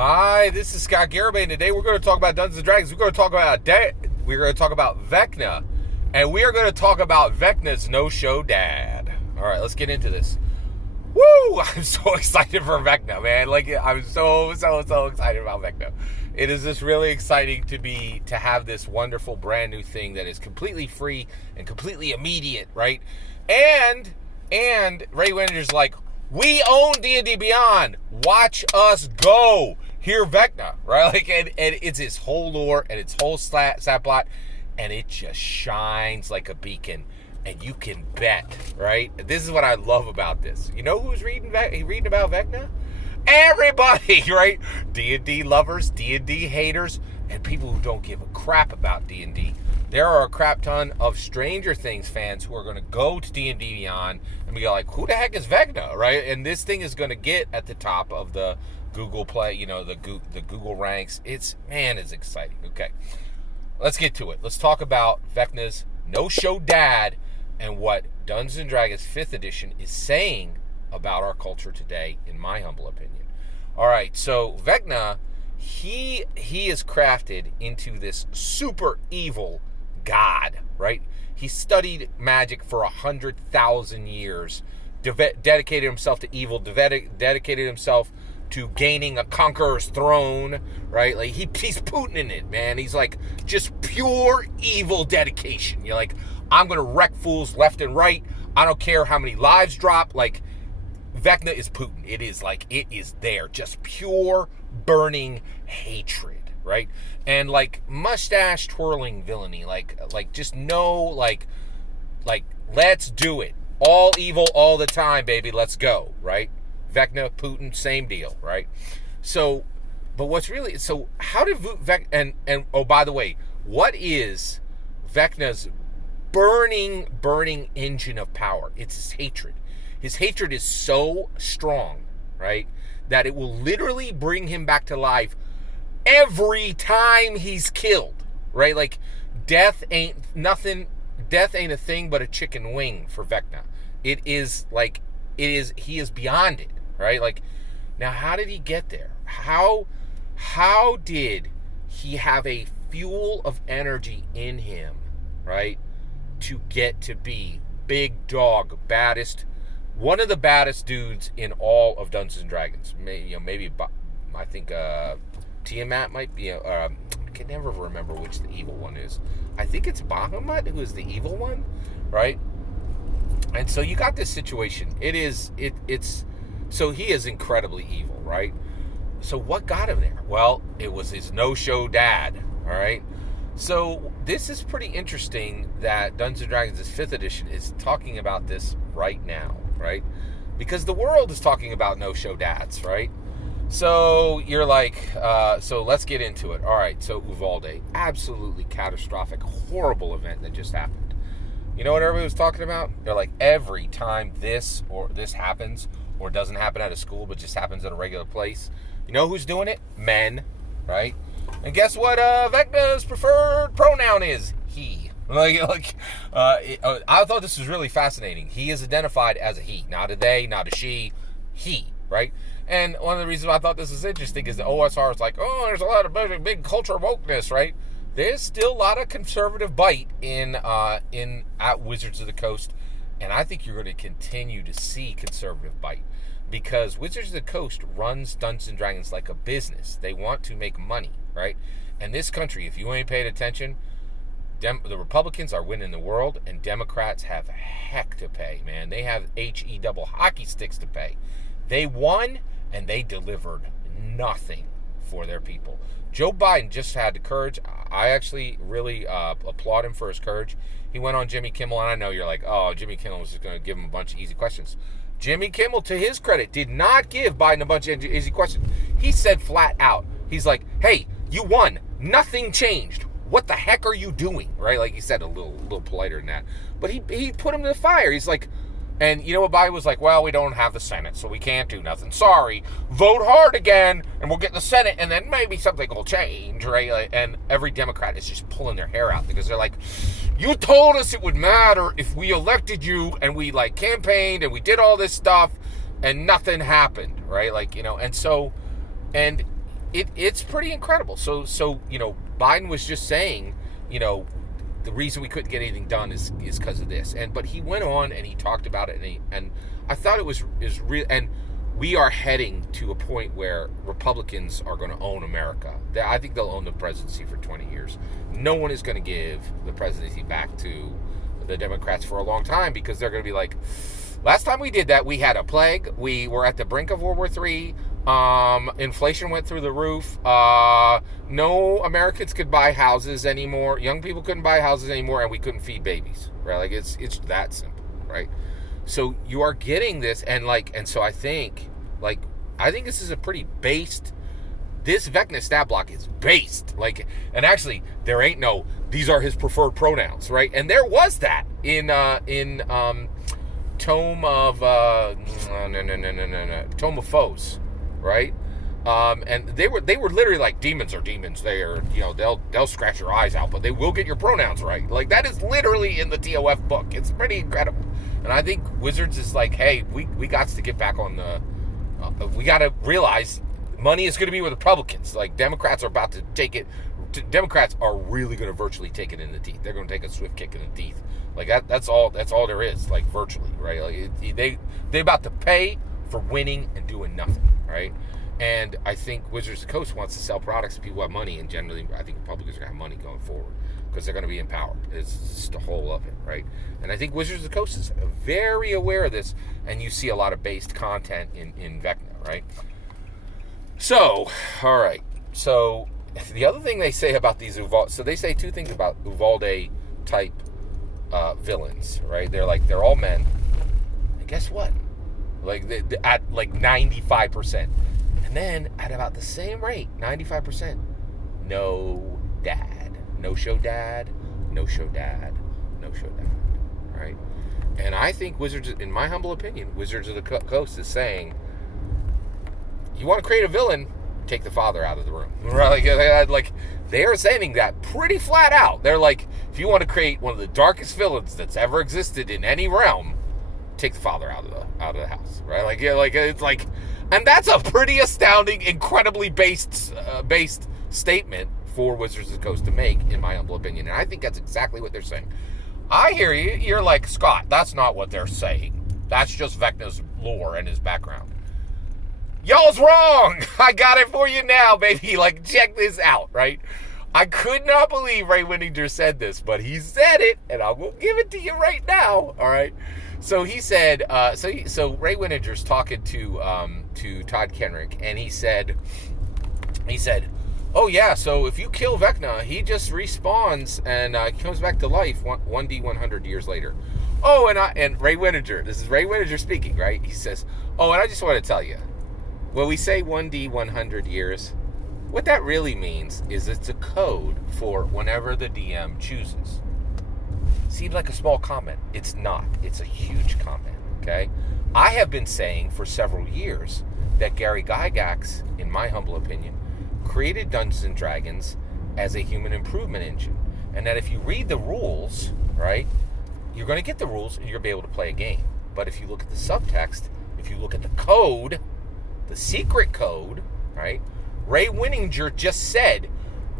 Hi, this is Scott Garibay, and today we're going to talk about Dungeons and Dragons. We're going to talk about Vecna, and we are going to talk about Vecna's no-show dad. All right, let's get into this. Woo! I'm so excited for Vecna, man. I'm so excited about Vecna. It is just really exciting to have this wonderful brand new thing that is completely free and completely immediate, right? And Ray Winter's like, we own D&D Beyond. Watch us go. Hear Vecna, right? And it's his whole lore and its whole stat plot, and it just shines like a beacon. And you can bet, right? This is what I love about this. You know who's reading about Vecna? Everybody, right? D&D lovers, D&D haters, and people who don't give a crap about D&D. There are a crap ton of Stranger Things fans who are going to go to D&D Beyond and be like, who the heck is Vecna, right? And this thing is going to get at the top of the Google Play, the Google ranks. It's exciting. Okay, let's get to it. Let's talk about Vecna's no-show dad and what Dungeons & Dragons 5th edition is saying about our culture today, in my humble opinion. All right, so Vecna, he is crafted into this super evil god, right? He studied magic for 100,000 years, dedicated himself to evil, dedicated himself to gaining a conqueror's throne, right? Like he's Putin in it, man. He's like just pure evil dedication. You're like, I'm gonna wreck fools left and right. I don't care how many lives drop. Like Vecna is Putin. It is there, just pure burning hatred, right? And like mustache twirling villainy, like just let's do it. All evil all the time, baby. Let's go, right? Vecna, Putin, same deal, right? So, but what's really, so how did Vecna, and oh, by the way, what is Vecna's burning engine of power? It's his hatred. His hatred is so strong, right, that it will literally bring him back to life every time he's killed, right? Like death ain't a thing but a chicken wing for Vecna. He is beyond it, right? Like, now how did he get there? How did he have a fuel of energy in him, right, to get to be big dog, one of the baddest dudes in all of Dungeons and Dragons? Maybe I think Tiamat might be. I can never remember which the evil one is. I think it's Bahamut who is the evil one, right? And so you got this situation. So he is incredibly evil, right? So what got him there? Well, it was his no-show dad, all right? So this is pretty interesting that Dungeons & Dragons' 5th edition is talking about this right now, right? Because the world is talking about no-show dads, right? So you're like, so let's get into it. All right, so Uvalde, absolutely catastrophic, horrible event that just happened. You know what everybody was talking about? They're like, every time this happens or doesn't happen at a school but just happens at a regular place, you know who's doing it? Men, right? And guess what Vecna's preferred pronoun is? He. I thought this was really fascinating. He is identified as a he, not a they, not a she, he, right? And one of the reasons why I thought this was interesting is the OSR is like, oh, there's a lot of big culture wokeness, right? There's still a lot of conservative bite at Wizards of the Coast, and I think you're going to continue to see conservative bite because Wizards of the Coast runs Dungeons & Dragons like a business. They want to make money, right? And this country, if you ain't paid attention, the Republicans are winning the world, and Democrats have heck to pay, man. They have HE double hockey sticks to pay. They won, and they delivered nothing for their people. Joe Biden just had the courage. I actually really applaud him for his courage. He went on Jimmy Kimmel, and I know you're like, oh, Jimmy Kimmel was just going to give him a bunch of easy questions. Jimmy Kimmel, to his credit, did not give Biden a bunch of easy questions. He said flat out, he's like, hey, you won. Nothing changed. What the heck are you doing? Right? Like he said a little politer than that. But he put him to the fire. He's like, and you know what Biden was like, well, we don't have the Senate, so we can't do nothing. Sorry. Vote hard again, and we'll get the Senate, and then maybe something will change, right? And every Democrat is just pulling their hair out because they're like, you told us it would matter if we elected you, and we, campaigned, and we did all this stuff, and nothing happened, right? And so, and it's pretty incredible. So Biden was just saying, the reason we couldn't get anything done is because of this. But he went on and he talked about it, and I thought is real. And we are heading to a point where Republicans are going to own America. I think they'll own the presidency for 20 years. No one is going to give the presidency back to the Democrats for a long time, because they're going to be like, last time we did that, we had a plague. We were at the brink of World War III. Inflation went through the roof. No Americans could buy houses anymore. Young people couldn't buy houses anymore, and we couldn't feed babies. Right? Like it's that simple, right? So you are getting this, and so I think this is a pretty based. This Vecna stat block is based, and actually there ain't no, these are his preferred pronouns, right? And there was that in Tome of Tome of Foes, right? And they were literally like, demons are demons. They are, they'll scratch your eyes out, but they will get your pronouns right. Like, that is literally in the TOF book. It's pretty incredible. And I think Wizards is like, hey, we got to get back on the. We got to realize money is going to be with Republicans. Like, Democrats are about to take it. Democrats are really going to virtually take it in the teeth. They're going to take a swift kick in the teeth. Like that's all there is. Like, virtually, right? Like they about to pay for winning and doing nothing, right? And I think Wizards of the Coast wants to sell products to people who have money, and generally, I think Republicans are going to have money going forward because they're going to be empowered. It's just the whole of it, right? And I think Wizards of the Coast is very aware of this, and you see a lot of based content in Vecna, right? So, all right. So, the other thing they say about these Uvalde, so they say two things about Uvalde type villains, right? They're all men. And guess what? At 95%. And then at about the same rate, 95%, no dad. No show dad, no show dad, no show dad, right? And I think Wizards, in my humble opinion, Wizards of the Coast is saying, you want to create a villain, take the father out of the room, right? Like they are saying that pretty flat out. They're like, if you want to create one of the darkest villains that's ever existed in any realm, take the father out of the house, right? It's like, and that's a pretty astounding, incredibly based statement for Wizards of the Coast to make, in my humble opinion. And I think that's exactly what they're saying. I hear you. You're like, Scott, that's not what they're saying. That's just Vecna's lore and his background. Y'all's wrong. I got it for you now, baby. Like, check this out, right? I could not believe Ray Winninger said this, but he said it, and I will give it to you right now, all right? So he said, so Ray Winninger's talking to Todd Kenrick, and he said, oh yeah, so if you kill Vecna, he just respawns and comes back to life 1D 100 years later. Oh, and Ray Winninger, this is Ray Winninger speaking, right? He says, oh, and I just want to tell you, when we say 1D 100 years, what that really means is it's a code for whenever the DM chooses. Seems like a small comment. It's not. It's a huge comment, okay? I have been saying for several years that Gary Gygax, in my humble opinion, created Dungeons and Dragons as a human improvement engine. And that if you read the rules, right, you're going to get the rules and you're going to be able to play a game. But if you look at the subtext, if you look at the code, the secret code, right, Ray Winninger just said,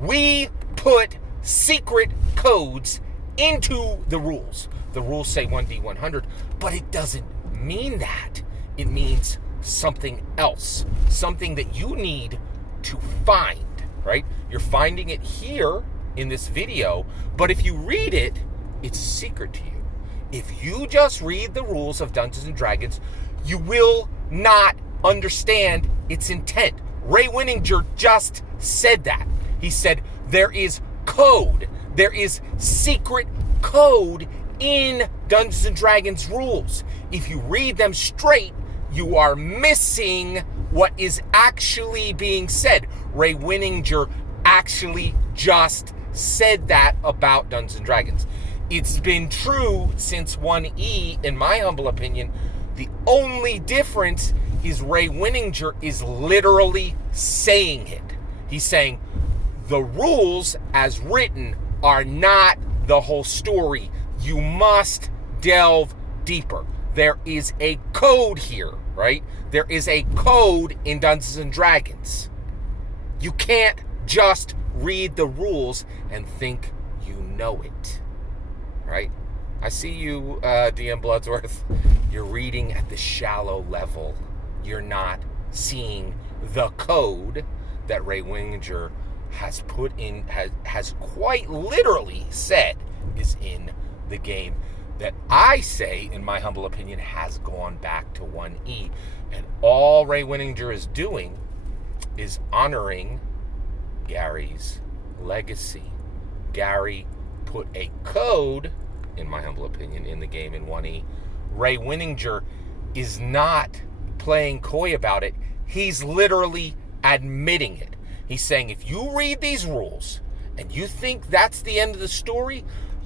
we put secret codes into the rules. The rules say 1D 100, but it doesn't mean that. It means something else, something that you need to find, right? You're finding it here in this video, but if you read it, it's a secret to you. If you just read the rules of Dungeons and Dragons, you will not understand its intent. Ray Winninger just said that. He said there is code. There is secret code in Dungeons and Dragons rules. If you read them straight, you are missing what is actually being said. Ray Winninger actually just said that about Dungeons and Dragons. It's been true since 1E, in my humble opinion. The only difference is Ray Winninger is literally saying it. He's saying the rules as written are not the whole story. You must delve deeper. There is a code here, right? There is a code in Dungeons and Dragons. You can't just read the rules and think you know it, right? I see you, DM Bloodsworth. You're reading at the shallow level. You're not seeing the code that Ray Winninger has put in, has quite literally said is in the game, that I say, in my humble opinion, has gone back to 1E. And all Ray Winninger is doing is honoring Gary's legacy. Gary put a code, in my humble opinion, in the game in 1E. Ray Winninger is not playing coy about it. He's literally admitting it. He's saying, if you read these rules and you think that's the end of the story,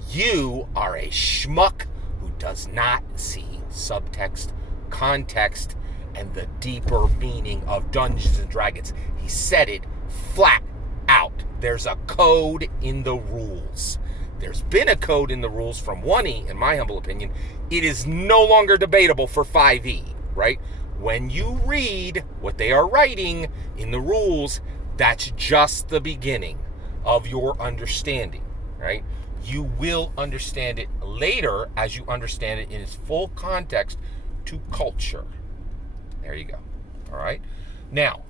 you are a schmuck who does not see subtext, context, and the deeper meaning of Dungeons and Dragons. He said it flat out. There's a code in the rules. There's been a code in the rules from 1E, in my humble opinion. It is no longer debatable for 5E, right? When you read what they are writing in the rules, that's just the beginning of your understanding, right? You will understand it later as you understand it in its full context to culture. There you go. All right? Now,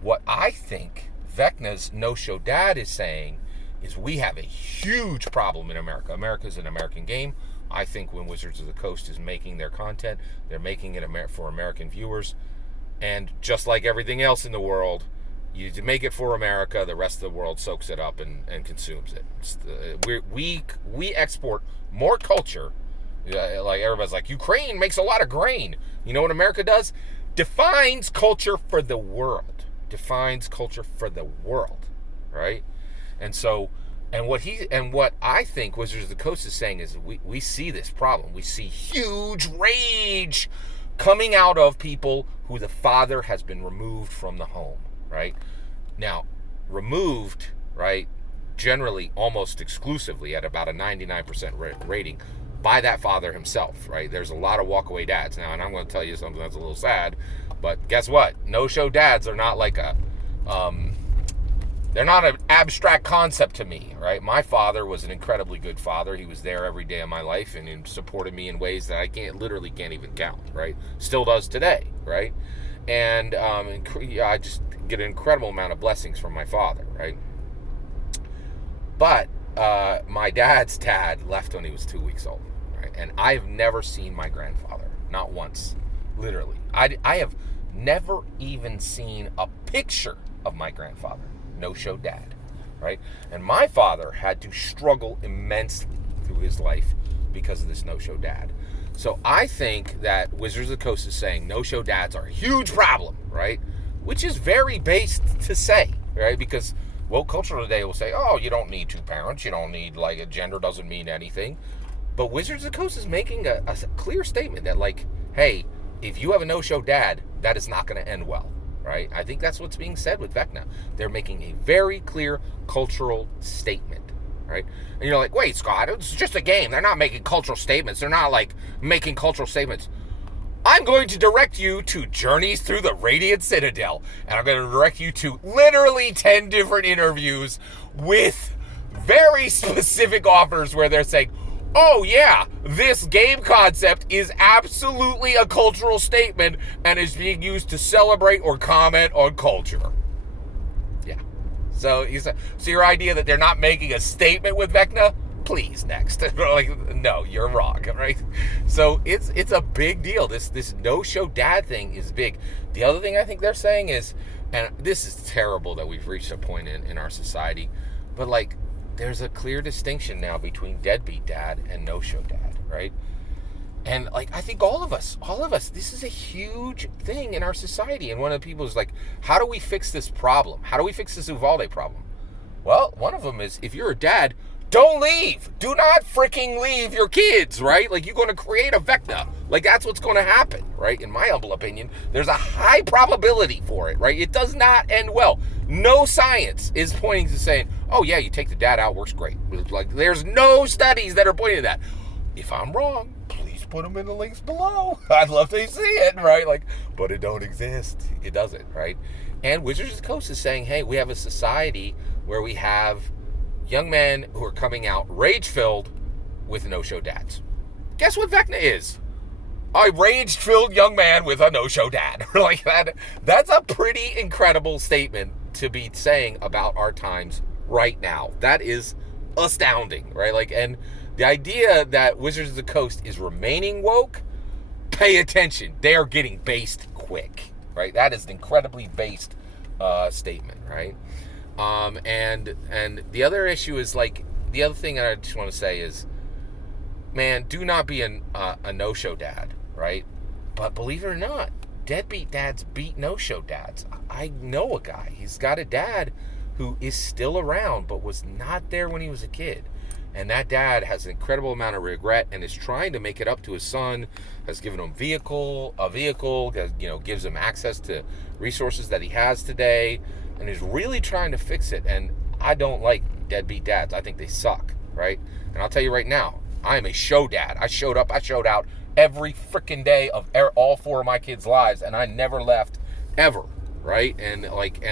what I think Vecna's No-Show Dad is saying is we have a huge problem in America. America's an American game. I think when Wizards of the Coast is making their content, they're making it for American viewers. And just like everything else in the world, you make it for America, the rest of the world soaks it up and consumes it. We export more culture. Like everybody's like, Ukraine makes a lot of grain. You know what America does? Defines culture for the world. Defines culture for the world, right? And so, and what I think Wizards of the Coast is saying is we see this problem. We see huge rage coming out of people who the father has been removed from the home, right? Now, removed, right, generally almost exclusively at about a 99% rating by that father himself, right? There's a lot of walkaway dads now, and I'm going to tell you something that's a little sad, but guess what? No-show dads are not like they're not an abstract concept to me, right? My father was an incredibly good father. He was there every day of my life and supported me in ways that I literally can't even count, right? Still does today, right? And I just get an incredible amount of blessings from my father, right? But my dad's dad left when he was 2 weeks old, right? And I've never seen my grandfather, not once, literally. I have never even seen a picture of my grandfather. No-show dad, right? And my father had to struggle immensely through his life because of this no-show dad. So I think that Wizards of the Coast is saying no-show dads are a huge problem, right? Which is very based to say, right? Because woke culture today will say, oh, you don't need two parents. You don't need, like, a gender doesn't mean anything. But Wizards of the Coast is making a clear statement that, like, hey, if you have a no-show dad, that is not going to end well. Right? I think that's what's being said with Vecna. They're making a very clear cultural statement, right? And you're like, wait, Scott, it's just a game. They're not making cultural statements. They're not, like, making cultural statements. I'm going to direct you to Journeys Through the Radiant Citadel, and I'm going to direct you to literally 10 different interviews with very specific offers where they're saying, oh yeah, this game concept is absolutely a cultural statement and is being used to celebrate or comment on culture. Yeah. So your idea that they're not making a statement with Vecna? Please, next. Like, no, you're wrong, right? So it's a big deal. This no-show dad thing is big. The other thing I think they're saying is, and this is terrible that we've reached a point in our society, but like, there's a clear distinction now between deadbeat dad and no-show dad, right? And like, I think all of us, this is a huge thing in our society. And one of the people is like, how do we fix this problem? How do we fix this Uvalde problem? Well, one of them is, if you're a dad, don't leave. Do not freaking leave your kids, right? Like, you're going to create a Vecna. Like, that's what's going to happen, right? In my humble opinion, there's a high probability for it, right? It does not end well. No science is pointing to saying, oh, yeah, you take the dad out, works great. Like, there's no studies that are pointing to that. If I'm wrong, please put them in the links below. I'd love to see it, right? Like, but it don't exist. It doesn't, right? And Wizards of the Coast is saying, hey, we have a society where we have young men who are coming out rage-filled with no-show dads. Guess what Vecna is? A rage-filled young man with a no-show dad. Like that's a pretty incredible statement to be saying about our times right now. That is astounding, right? Like, and the idea that Wizards of the Coast is remaining woke, pay attention. They are getting based quick, right? That is an incredibly based statement, right? And the other issue is, like, the other thing I just want to say is, man, do not be a no-show dad, right? But believe it or not, deadbeat dads beat no-show dads. I know a guy. He's got a dad who is still around but was not there when he was a kid. And that dad has an incredible amount of regret and is trying to make it up to his son, has given him a vehicle, gives him access to resources that he has today, and is really trying to fix it. And I don't like deadbeat dads. I think they suck, right? And I'll tell you right now, I am a show dad. I showed out every freaking day of all 4 of my kids' lives, and I never left ever, right? And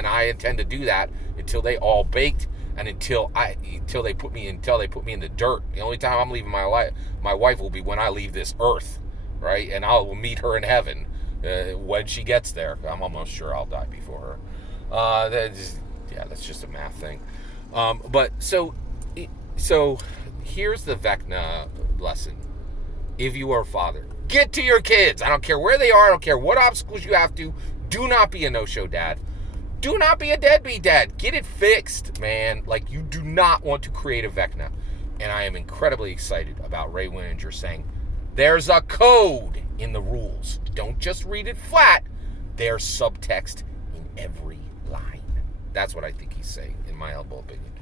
I intend to do that until they all baked, and until they put me in the dirt. The only time I'm leaving my wife will be when I leave this earth, right? And I will meet her in heaven when she gets there. I'm almost sure I'll die before her. That's just a math thing. But so here's the Vecna lesson. If you are a father, get to your kids. I don't care where they are. I don't care what obstacles you have to. Do not be a no-show dad. Do not be a deadbeat dad. Get it fixed, man. Like, you do not want to create a Vecna. And I am incredibly excited about Ray Winninger saying, there's a code in the rules. Don't just read it flat. There's subtext in every line. That's what I think he's saying, in my humble opinion.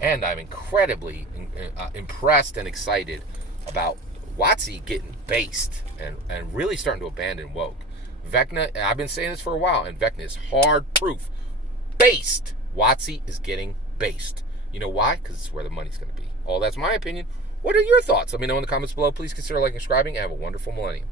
And I'm incredibly impressed and excited about WotC getting based and really starting to abandon woke. Vecna, I've been saying this for a while, and Vecna is hard proof. Based. WotC is getting based. You know why? Because it's where the money's going to be. That's my opinion. What are your thoughts? Let me know in the comments below. Please consider liking and subscribing, and have a wonderful millennium.